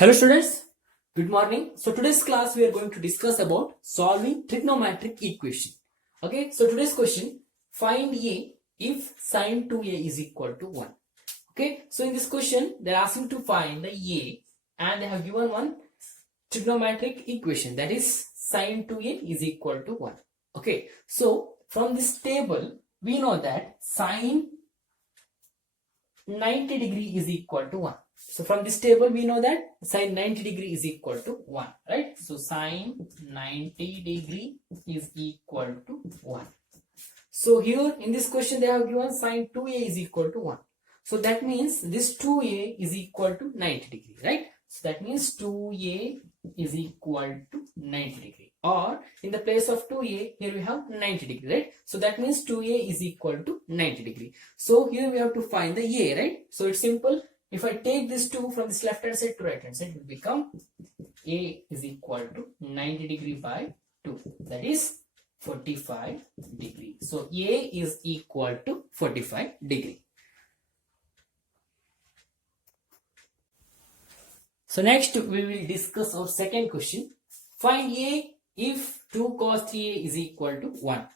Hello students, good morning. So today's class we are going to discuss about solving trigonometric equation. Okay, so today's question, find A if sine 2A is equal to 1. Okay, so in this question they are asking to find the A and they have given one trigonometric equation, that is sine 2A is equal to 1. Okay, so from this table we know that sine 90 degree is equal to 1. So from this table we know that sine 90 degree is equal to 1, right? So sine 90 degree is equal to 1. So here in this question they have given sine 2a is equal to 1. So that means this 2a is equal to 90 degree, right? So that means 2a is equal to 90 degree, or in the place of 2a here we have 90 degree, right? So that means 2a is equal to 90 degree. So here we have to find the a, right? So it's simple. If I take this 2 from this left hand side to right hand side, it will become a is equal to 90 degree by 2, that is 45 degree. So a is equal to 45 degree. So next we will discuss our second question. Find a if 2 cos 3a is equal to 1.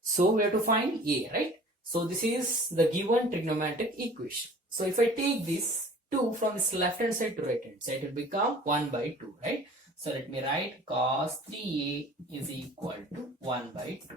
So we have to find a, right? So this is the given trigonometric equation. So if I take this 2 from this left hand side to right hand side, it will become 1 by 2, right? So let me write cos 3a is equal to 1 by 2.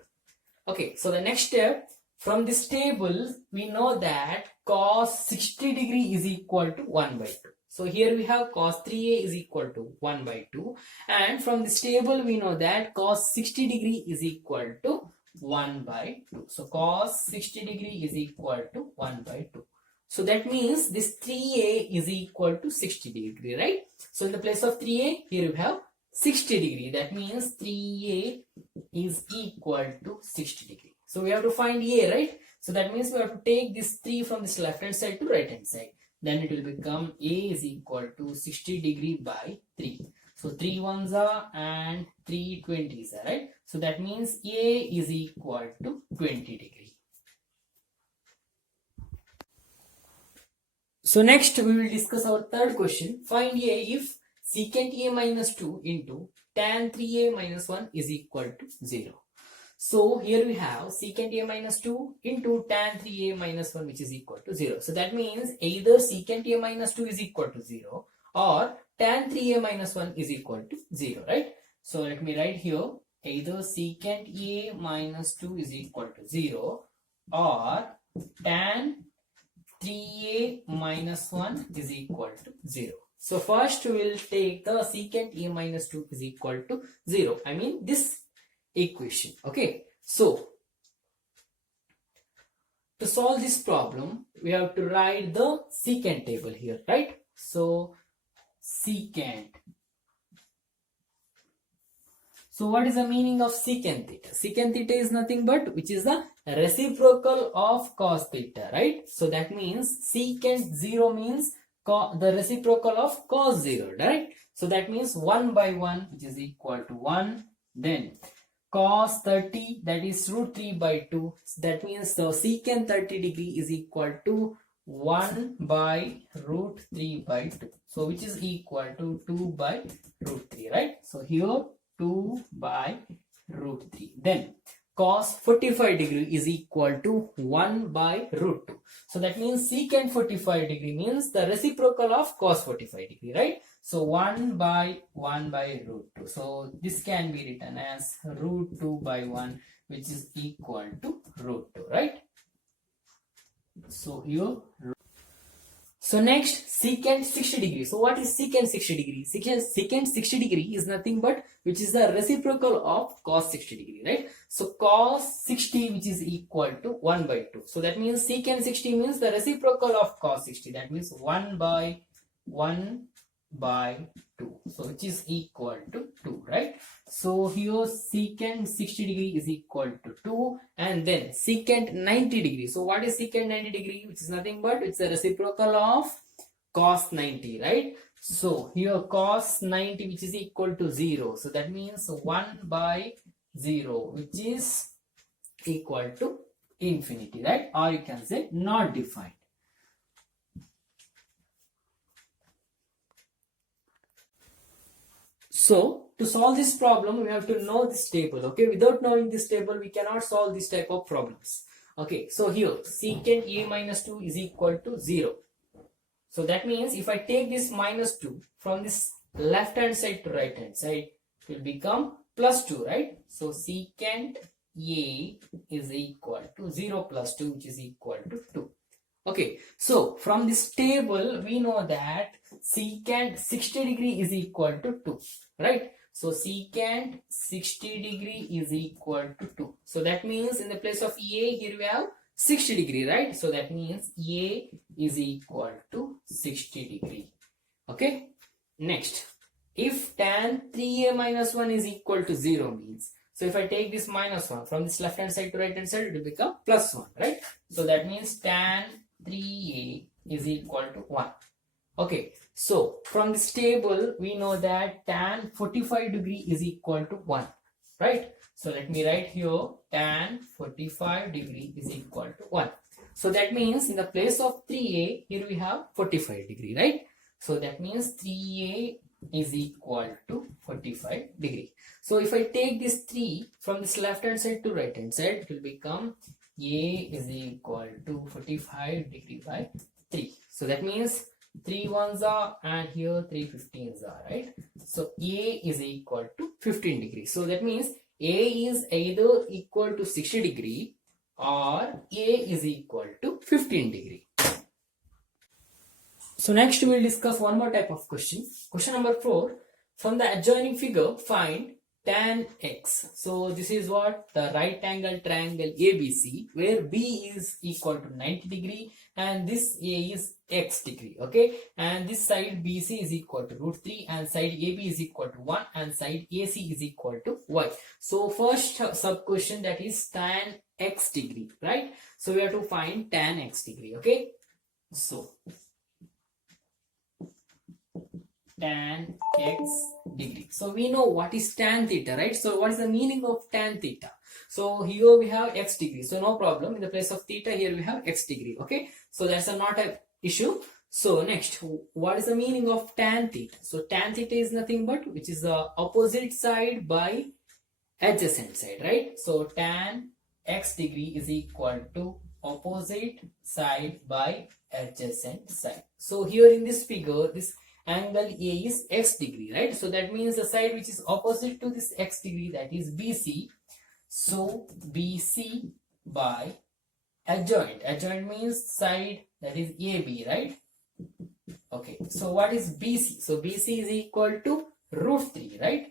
Okay, so the next step, from this table we know that cos 60 degree is equal to 1 by 2. So here we have cos 3a is equal to 1 by 2, and from this table we know that cos 60 degree is equal to 1 by 2. So cos 60 degree is equal to 1 by 2. So that means this 3a is equal to 60 degree, right? So in the place of 3a, here we have 60 degree. That means 3a is equal to 60 degree. So we have to find a, right? So that means we have to take this 3 from this left hand side to right hand side. Then it will become a is equal to 60 degree by 3. So 3 ones are and 3 20s are, right? So that means a is equal to 20 degree. So next we will discuss our third question. Find a if secant a minus 2 into tan 3a minus 1 is equal to 0. So here we have secant a minus 2 into tan 3a minus 1, which is equal to 0. So that means either secant a minus 2 is equal to 0 or tan 3a minus 1 is equal to 0, right? So let me write here, either secant a minus 2 is equal to 0 or tan 3a minus 1 is equal to 0. So first we will take the secant a minus 2 is equal to 0. I mean this equation. Okay. So to solve this problem, we have to write the secant table here, right? So secant. So what is the meaning of secant theta? Secant theta is nothing but which is the reciprocal of cos theta, right? So that means secant 0 means the reciprocal of cos 0, right? So that means 1 by 1, which is equal to 1. Then cos 30, that is root 3 by 2. That means the secant 30 degree is equal to 1 by root 3 by 2. So which is equal to 2 by root 3, right? So here 2 by root 3. Then cos 45 degree is equal to 1 by root 2. So that means secant 45 degree means the reciprocal of cos 45 degree, right? So 1 by root 2. So this can be written as root 2 by 1, which is equal to root 2, right? So here. So next, secant 60 degree. So what is secant 60 degree? Secant 60 degree is nothing but which is the reciprocal of cos 60 degree, right? So cos 60, which is equal to 1 by 2. So that means secant 60 means the reciprocal of cos 60. That means 1 by 2. So which is equal to 2, right? So here secant 60 degree is equal to 2, and then secant 90 degree. So what is secant 90 degree? Which is nothing but it's the reciprocal of cos 90, right? So here cos 90, which is equal to 0. So that means 1 by 0, which is equal to infinity, right? Or you can say not defined. So to solve this problem, we have to know this table. Okay, without knowing this table, we cannot solve this type of problems. Okay, so here secant a minus 2 is equal to 0. So that means if I take this minus 2 from this left hand side to right hand side, it will become plus 2, right? So secant a is equal to 0 plus 2, which is equal to 2. Okay, so from this table, we know that secant 60 degree is equal to 2, right? So secant 60 degree is equal to 2. So that means in the place of a, here we have 60 degree, right? So that means a is equal to 60 degree. Okay, next, if tan 3a minus 1 is equal to 0 means, so if I take this minus 1 from this left hand side to right hand side, it will become plus 1, right? So that means tan 3a is equal to 1. Okay, so from this table, we know that tan 45 degree is equal to 1, right? So let me write here tan 45 degree is equal to 1. So that means in the place of 3a, here we have 45 degree, right? So that means 3a is equal to 45 degree. So if I take this 3 from this left hand side to right hand side, it will become a is equal to 45 degree by 3. So that means 3 ones are and here 3 15s are, right? So a is equal to 15 degree. So that means a is either equal to 60 degree or a is equal to 15 degree. So next we will discuss one more type of question. Question number 4. From the adjoining figure, find tan x. So this is what the right angle triangle ABC, where B is equal to 90 degree and this A is x degree. Okay, and this side BC is equal to root 3 and side AB is equal to 1 and side AC is equal to y. So first sub question, that is tan x degree, right? So we have to find tan x degree. Okay, so tan x degree. So we know what is tan theta, right? So what is the meaning of tan theta? So here we have x degree, so no problem. In the place of theta, here we have x degree. Okay, so that's not an issue. So next, what is the meaning of tan theta? So tan theta is nothing but which is the opposite side by adjacent side, right? So tan x degree is equal to opposite side by adjacent side. So here in this figure, this angle A is x degree, right? So that means the side which is opposite to this x degree, that is BC. So BC by adjoint. Adjoint means side, that is AB, right? Okay, so what is BC? So BC is equal to root 3, right?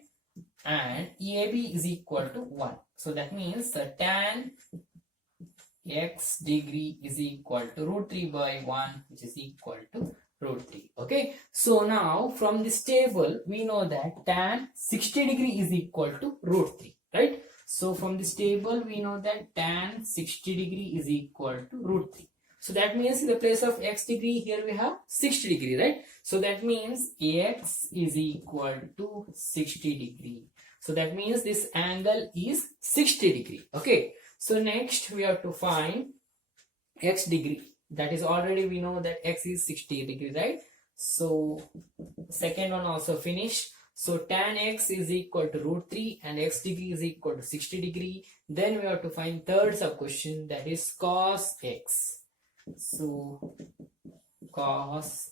And AB is equal to 1. So that means the tan x degree is equal to root 3 by 1, which is equal to root 3. Okay, so now from this table, we know that tan 60 degree is equal to root 3, right? So from this table, we know that tan 60 degree is equal to root 3. So that means in the place of x degree, here we have 60 degree, right? So that means x is equal to 60 degree. So that means this angle is 60 degree. Okay, so next we have to find x degree. That is already we know that x is 60 degree, right? So second one also finished. So tan x is equal to root 3 and x degree is equal to 60 degree. Then we have to find third sub question, that is cos x. So cos.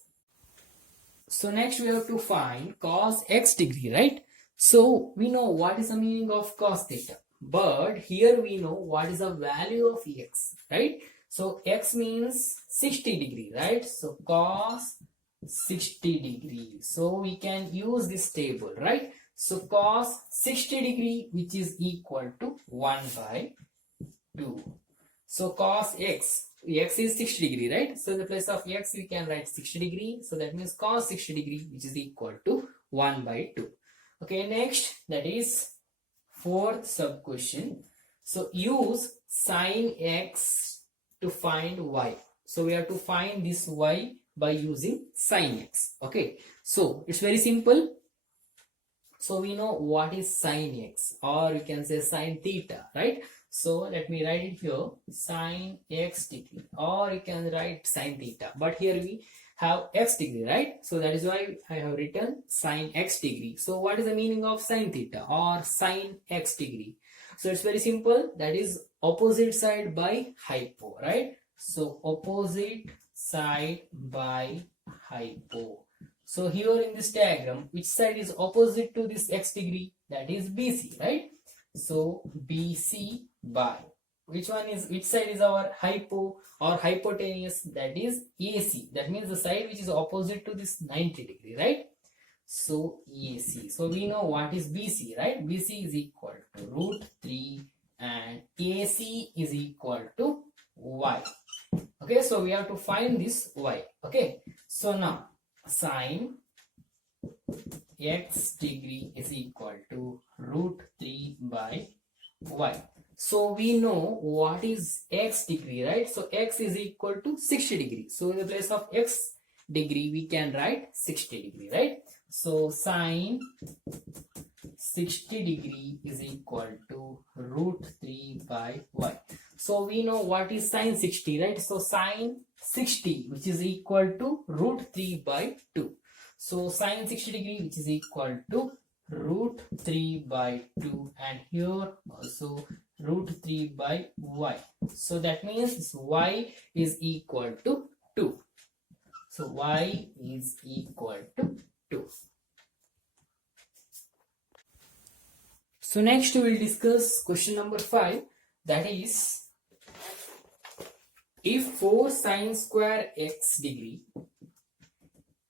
So next we have to find cos x degree, right? So we know what is the meaning of cos theta, but here we know what is the value of x, right? So x means 60 degree, right? So cos 60 degree. So we can use this table, right? So cos 60 degree, which is equal to 1 by 2. So cos x is 60 degree, right? So in the place of x, we can write 60 degree. So that means cos 60 degree, which is equal to 1 by 2. Okay, next, that is fourth sub question. So use sin x to find y. So we have to find this y by using sin x. Okay, so it's very simple. So we know what is sin x, or you can say sin theta, right? So let me write it here, sin x degree, or you can write sin theta. But here we have x degree, right? So that is why I have written sine x degree. So what is the meaning of sine theta or sine x degree? So it's very simple. That is opposite side by hypo, right? So opposite side by hypo. So here in this diagram, which side is opposite to this x degree? That is BC, right? So BC by which side is our hypo or hypotenuse? That is AC. That means the side which is opposite to this 90 degree, right? So AC. So we know what is BC, right? BC is equal to root 3 and AC is equal to Y. Okay, so we have to find this Y. Okay, so now sine x degree is equal to root 3 by Y. So we know what is x degree, right? So x is equal to 60 degree. So in the place of x degree, we can write 60 degree, right? So sine 60 degree is equal to root 3 by Y. So we know what is sine 60, right? So sine 60, which is equal to root 3 by 2. So sine 60 degree, which is equal to root 3 by 2, and here also root 3 by Y. So that means Y is equal to 2. So Y is equal to 2. So next we will discuss question number 5, that is if 4 sine square x degree,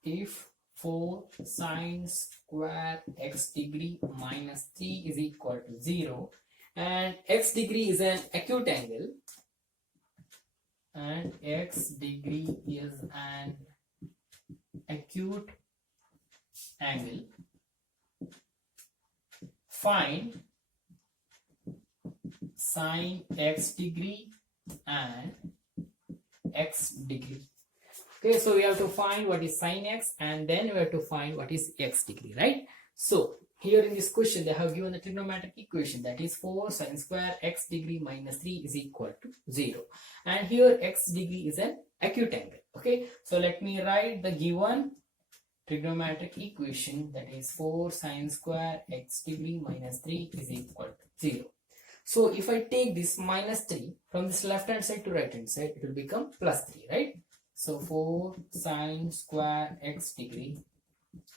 if 4 sine square x degree minus 3 is equal to 0 and x degree is an acute angle, and x degree is an acute angle, find sine x degree and x degree. Okay, so we have to find what is sine x and then we have to find what is x degree, right? So here in this question they have given the trigonometric equation, that is 4 sine square x degree minus 3 is equal to 0, and here x degree is an acute angle. Okay, so let me write the given trigonometric equation, that is 4 sine square x degree minus 3 is equal to 0. So if I take this minus 3 from this left hand side to right hand side, it will become plus 3, right? So 4 sine square x degree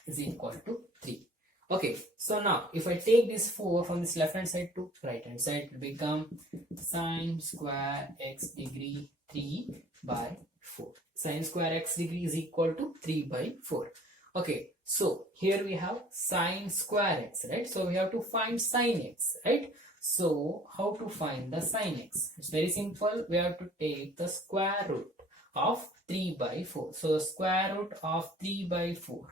is equal to 3. Okay, so now if I take this 4 from this left hand side to right hand side, it will become sine square x degree 3 by 4. Sine square x degree is equal to 3 by 4. Okay, so here we have sine square x, right? So we have to find sine x, right? So how to find the sine x? It's very simple. We have to take the square root of 3 by 4. So the square root of 3 by 4,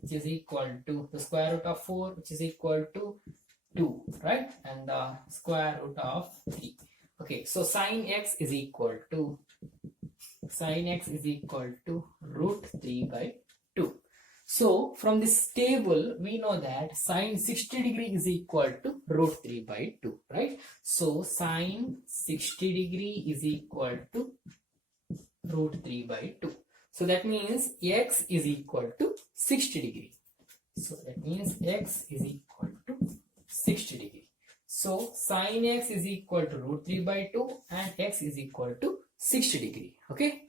which is equal to the square root of 4, which is equal to 2, right? And the square root of 3. Okay, so sine x is equal to root 3 by 2. So from this table we know that sine 60 degree is equal to root 3 by 2, right? So sine 60 degree is equal to root 3 by 2. So that means x is equal to 60 degree. So that means x is equal to 60 degree. So sine x is equal to root 3 by 2 and x is equal to 60 degree. Okay.